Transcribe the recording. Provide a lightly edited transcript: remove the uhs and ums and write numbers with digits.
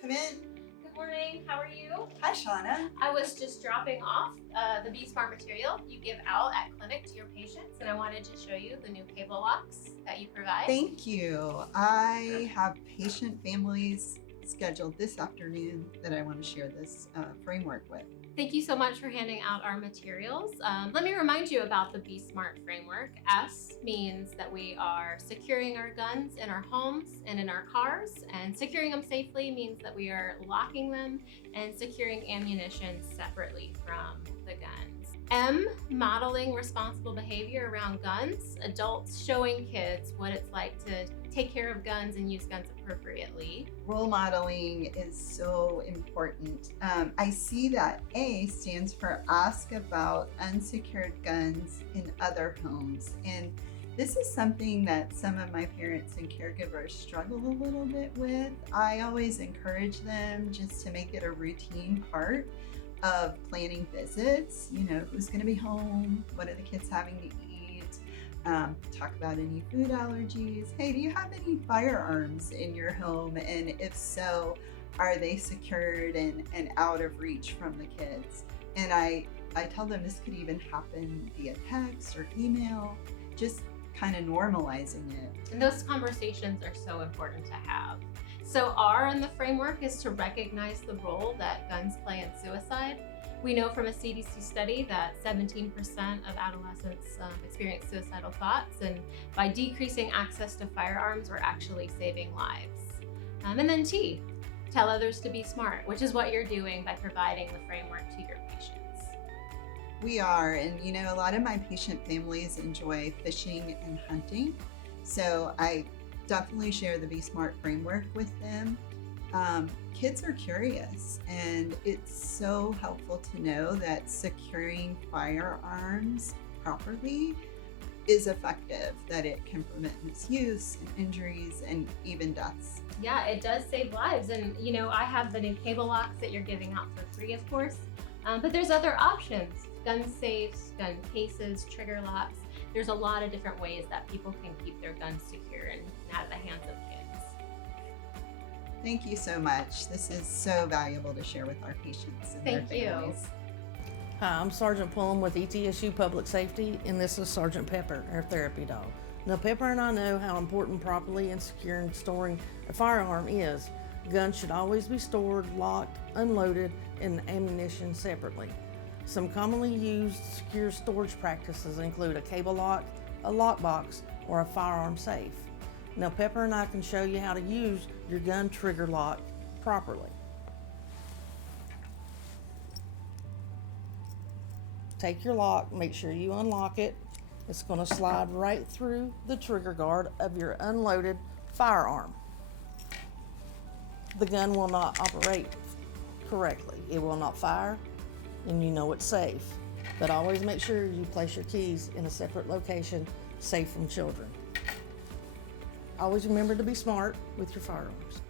Come in. Good morning, how are you? Hi, Shauna. I was just dropping off the Be Smart material you give out at clinic to your patients, and I wanted to show you the new cable locks that you provide. Thank you. I have patient families scheduled this afternoon that I want to share this framework with. Thank you so much for handing out our materials. Let me remind you about the Be Smart framework. S means that we are securing our guns in our homes and in our cars, and securing them safely means that we are locking them and securing ammunition separately from the guns. M, modeling responsible behavior around guns, adults showing kids what it's like to take care of guns and use guns appropriately. Role modeling is so important. I see that A stands for ask about unsecured guns in other homes. And this is something that some of my parents and caregivers struggle a little bit with. I always encourage them just to make it a routine part of planning visits. You know, who's going to be home? What are the kids having to eat? Talk about any food allergies. Hey, do you have any firearms in your home? And if so, are they secured and out of reach from the kids? And I tell them this could even happen via text or email, just kind of normalizing it. And those conversations are so important to have. So R in the framework is to recognize the role that guns play in suicide. We know from a CDC study that 17% of adolescents experience suicidal thoughts, and by decreasing access to firearms, we're actually saving lives. And then T, tell others to be smart, which is what you're doing by providing the framework to your patients. We are, and you know, a lot of my patient families enjoy fishing and hunting, so I definitely share the Be Smart framework with them. Kids are curious, and it's so helpful to know that securing firearms properly is effective, that it can prevent misuse and injuries and even deaths. Yeah, it does save lives. And you know, I have the new cable locks that you're giving out for free, of course, but there's other options: gun safes, gun cases, trigger locks. There's a lot of different ways that people can keep their guns secure and out of the hands of kids. Thank you so much. This is so valuable to share with our patients and their families. Hi, I'm Sergeant Pullon with ETSU Public Safety, and this is Sergeant Pepper, our therapy dog. Now, Pepper and I know how important properly and secure and storing a firearm is. Guns should always be stored, locked, unloaded, and ammunition separately. Some commonly used secure storage practices include a cable lock, a lockbox, or a firearm safe. Now, Pepper and I can show you how to use your gun trigger lock properly. Take your lock, make sure you unlock it. It's going to slide right through the trigger guard of your unloaded firearm. The gun will not operate correctly. It will not fire, and you know it's safe. But always make sure you place your keys in a separate location, safe from children. Always remember to be smart with your firearms.